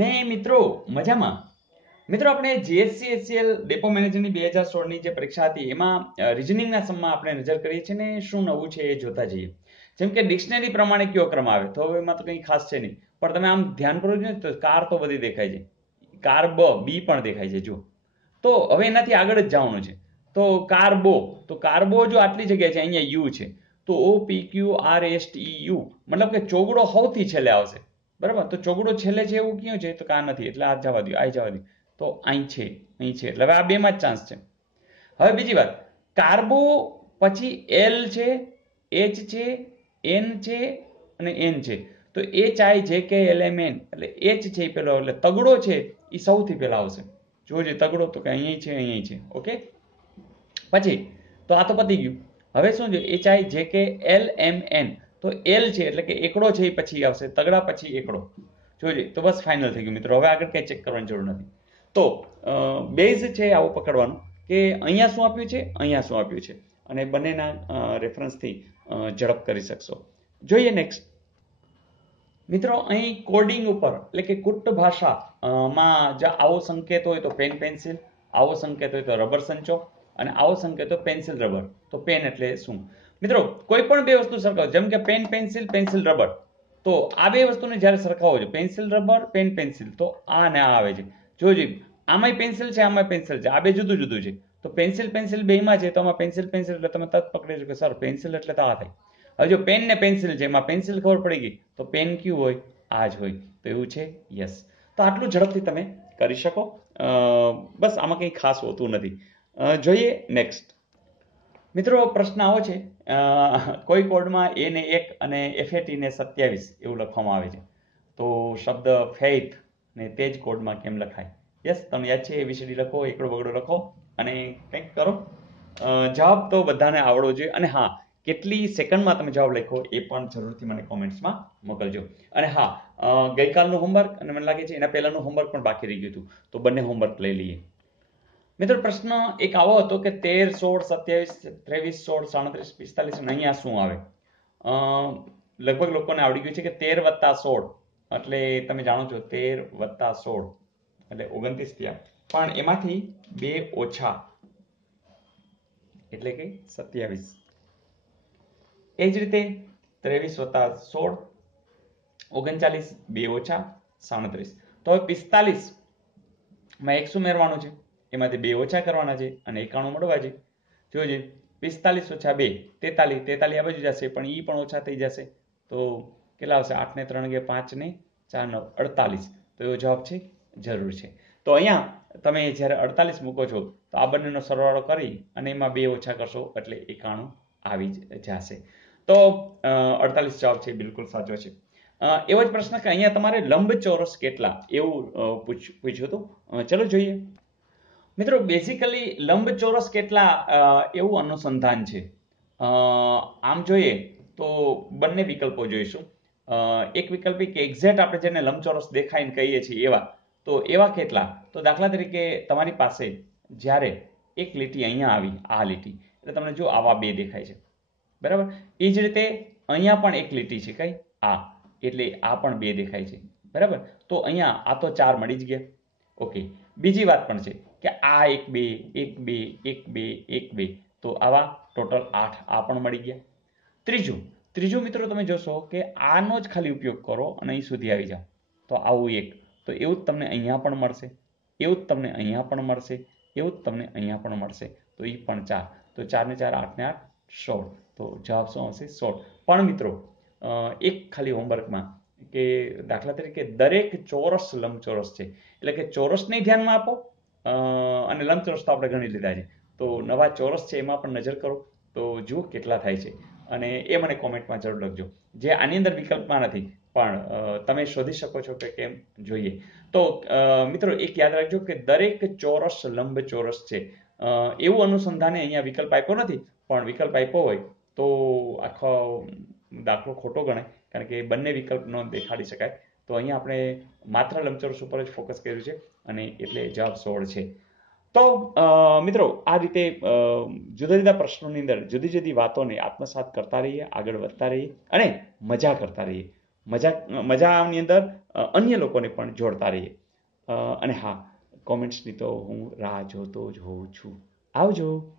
ને મિત્રો મજામાં? મિત્રો આપણે જીએસસી એચસીએલ ડેપો મેનેજરની 2016 ની જે પરીક્ષા હતી એમાં રીઝનિંગના સમમાં આપણે નજર કરીએ છીએ ને શું નવું છે એ જોતા જઈએ. જેમ કે ડિક્શનરી પ્રમાણે કયો ક્રમ આવે તો એમાં તો કંઈ ખાસ છે નહીં, પણ તમે આમ ધ્યાન કરો છો ને તો કાર તો બધી દેખાય છે, કાર બી પણ દેખાય છે. જો તો હવે એનાથી આગળ જ જવાનું છે. તો કાર્બો જો આટલી જગ્યા છે, અહીંયા યુ છે, તો O P Q R S T U મતલબ કે ચોગડો સૌથી છેલ્લે આવશે. બરાબર, તો ચોગડો છેલ્લે છે એવું ક્યાં છે? તો કા નથી, એટલે આ જવા દો, આ જવા દો. તો અહીં છે. એટલે હવે આ બેમાં જ ચાન્સ છે. હવે બીજી વાત, કાર્બો પછી એલ છે, એચ છે, એન છે અને એન છે. તો એચ આઈ જે કે એલ એમ એન એટલે એચ છે એ પેલો, એટલે તગડો છે એ સૌથી પહેલા આવશે. જોજે તગડો તો કે અહીં છે, અહીં છે. ઓકે, પછી તો આ તો પતી ગયું. હવે શું છે? એચ આઈ જે કે એલ એમ એન, તો એલ છે એટલે કે એકડો છે એ પછી આવશે, તગડા પછી એકડો. જોજે, તો બસ ફાઇનલ થઈ ગયું મિત્રો. હવે આગળ કઈ ચેક કરવાની જરૂર નથી. તો બેઝ છે આવું પકડવાનું કે અહીંયા શું આપ્યું છે, અહીંયા શું આપ્યું છે, અને બંનેના રેફરન્સથી ઝડપ કરી શકશો. જોઈએ નેક્સ્ટ મિત્રો. અહીં કોડિંગ ઉપર એટલે કે કુટ્ટ ભાષામાં જો આવો સંકેત હોય તો પેન પેન્સિલ, આવો સંકેત હોય તો રબર સંચો, અને આવો સંકેત હોય પેન્સિલ રબર. તો પેન એટલે શું મિત્રો? કોઈ પણ બે વસ્તુ સરખાવો, જેમ કે પેન પેન્સિલ, પેન્સિલ રબર. તો આ બે વસ્તુને જ્યારે સરખાવો છો, પેન્સિલ રબર, પેન પેન્સિલ, તો આ ને આ આવે છે. જોજો, આમાંય પેન્સિલ છે, આમાંય પેન્સિલ છે, આ બે જુદું જુદું છે. તો પેન્સિલ પેન્સિલ બેમાં છે, તો આમાં પેન્સિલ પેન્સિલ એટલે તમે તરત પકડી શકો કે સર પેન્સિલ એટલે તો આ થાય. હવે જો પેન ને પેન્સિલ છે, એમાં પેન્સિલ ખબર પડી ગઈ, તો પેન કયું હોય? આ જ હોય. તો એવું છે, યસ. તો આટલું ઝડપથી તમે કરી શકો. બસ આમાં કંઈ ખાસ હોતું નથી. જોઈએ નેક્સ્ટ મિત્રો. પ્રશ્ન આવો છે, કોઈ કોડમાં એ ને 1 અને FAT ને 27 એવું લખવામાં આવે છે, તો શબ્દ ફેઇથ ને તે જ કોડમાં કેમ લખાય? યસ, તમને યાદ છે? ABCD લખો, એકડો બગડો લખો અને કંઈક કરો. જવાબ તો બધાને આવડવો જોઈએ. અને હા, કેટલી સેકન્ડમાં તમે જવાબ લખો એ પણ જરૂરથી મને કોમેન્ટ્સમાં મોકલજો. અને હા, ગઈકાલનું હોમવર્ક અને મને લાગે છે એના પહેલાનું હોમવર્ક પણ બાકી રહી ગયું હતું, તો બંને હોમવર્ક લઈ લઈએ. મિત્રો પ્રશ્ન એક આવો હતો કે 13, 16, 27, 23, 16, 37, 45 અને અહીંયા શું આવે? લગભગ લોકોને આવડી ગયું છે કે 13 + 16 એટલે તમે જાણો છો 13 + 16 એટલે 29 થયા, પણ એમાંથી 2 ઓછા એટલે કે 27. એ જ રીતે 23 + 16 39, 2 ઓછા 37. તો હવે 45 માં 1 ઉમેરવાનું છે, એમાંથી 2 ઓછા કરવાના છે અને 91 મળવા છે. જોજે, 45 - 2 43, 43 આ બાજુ જશે પણ ઈ પણ ઓછા થઈ જશે. તો કેટલા આવશે? 8 ને 3 = 5 ને 4 9 48. તો એવો જવાબ છે, જરૂર છે. તો અહીંયા તમે જ્યારે 48 મૂકો છો તો આ બંનેનો સરવાળો કરી અને એમાં 2 ઓછા કરશો એટલે 91 આવી જશે. તો 48 જવાબ છે, બિલકુલ સાચો છે. એવો જ પ્રશ્ન કે અહીંયા તમારે લંબચોરસ કેટલા એવું પૂછ્યું હતું. ચલો જોઈએ મિત્રો. બેઝિકલી લંબચોરસ કેટલા એવું અનુસંધાન છે. આમ જોઈએ તો બંને વિકલ્પો જોઈશું. એક વિકલ્પ કે એક્ઝેક્ટ આપણે જેને લંબચોરસ દેખાઈને કહીએ છીએ એવા, તો એવા કેટલા? તો દાખલા તરીકે તમારી પાસે જ્યારે એક લીટી અહીંયા આવી, આ લીટી, એટલે તમને જો આવા 2 દેખાય છે. બરાબર, એ જ રીતે અહીંયા પણ એક લીટી છે, કઈ આ, એટલે આ પણ 2 દેખાય છે. બરાબર, તો અહીંયા આ તો 4 મળી જ ગયા. ઓકે, બીજી વાત પણ છે કે આ 1 2 1 2 1 2 1 2, તો આવા ટોટલ 8 આ પણ મળી ગયા. ત્રીજું મિત્રો તમે જોશો કે આનો જ ખાલી ઉપયોગ કરો અને અહીં સુધી આવી જાઓ, તો આવું 1, તો એવું જ તમને અહીંયા પણ મળશે, એવું જ તમને અહીંયા પણ મળશે, એવું જ તમને અહીંયા પણ મળશે. તો એ પણ 4, તો 4 ને 4 8 ને 8 16. તો જવાબ શું આવશે? 16. પણ મિત્રો એક ખાલી હોમવર્કમાં કે દાખલા તરીકે દરેક ચોરસ લંબચોરસ છે, એટલે કે ચોરસને ધ્યાનમાં આપો અને લંબચોરસ તો આપણે ગણી લીધા છે, તો નવા ચોરસ છે એમાં પણ નજર કરો, તો જુઓ કેટલા થાય છે અને એ મને કોમેન્ટમાં જરૂર લખજો. જે આની અંદર વિકલ્પમાં નથી પણ તમે શોધી શકો છો કે કેમ, જોઈએ. તો મિત્રો એક યાદ રાખજો કે દરેક ચોરસ લંબચોરસ છે એવું અનુસંધાને અહીંયા વિકલ્પ આપ્યો નથી, પણ વિકલ્પ આપ્યો હોય તો આખો દાખલો ખોટો ગણાય, કારણ કે બંને વિકલ્પ ન દેખાડી શકાય. તો અહીંયા આપણે માત્ર લંબચોરસ ઉપર જ ફોકસ કર્યું છે અને એટલે જવાબ 16 છે. તો મિત્રો આ રીતે જુદા જુદા પ્રશ્નોની અંદર જુદી જુદી વાતોને આત્મસાત કરતા રહીએ, આગળ વધતા રહીએ અને મજા કરતા રહીએ. મજાની અંદર અન્ય લોકોને પણ જોડતા રહીએ. અને હા, કોમેન્ટ્સની તો હું રાહ જોતો જ હોઉં છું. આવજો.